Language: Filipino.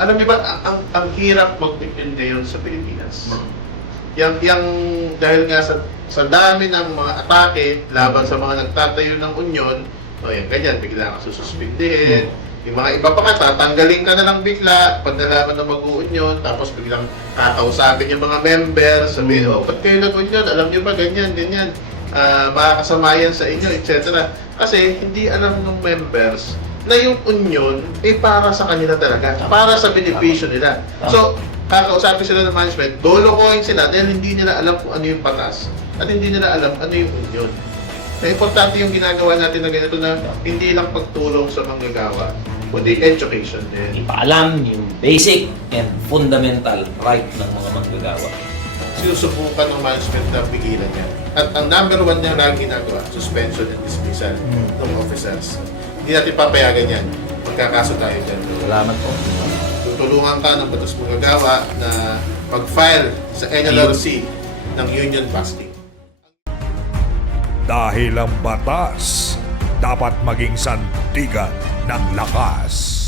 alam niyo ba, ang, ang, ang hirap mag-defend ngayon sa Pilipinas. Yang, yang, dahil nga sa, sa dami ng mga atake laban sa mga nagtatayo ng union, o yan, ganyan, bigla ka sususpindihin. Yung mga iba pa ka, tatanggalin ka na lang bigla pag nalaman na mag-union, tapos biglang kakausapin yung mga members, sabihin, oh, ba't kayo nag-union? Alam niyo ba, ganyan, ganyan. Ah, makakasama yan sa inyo, etc. Kasi hindi alam ng members na yung union ay para sa kanila talaga, para sa benepisyo nila. So, kakausapin sila ng management, dolokohin sila dahil hindi nila alam kung ano yung batas at hindi nila alam ano yung union. Na importante yung ginagawa natin na ganito na hindi lang pagtulong sa manggagawa, kundi education din. Ipaalam yung basic and fundamental right ng mga manggagawa. Sinusubukan ng management na pigilan yan. At ang number one niya lagi ginagawa, suspension and dismissal ng officers. Hindi natin papayagan yan. Magkakaso tayo dyan. Salamat po. tutulungan ka ng batas manggagawa na mag-file sa NLRC ng union busting. Dahil ang batas dapat maging sandigan ng lakas.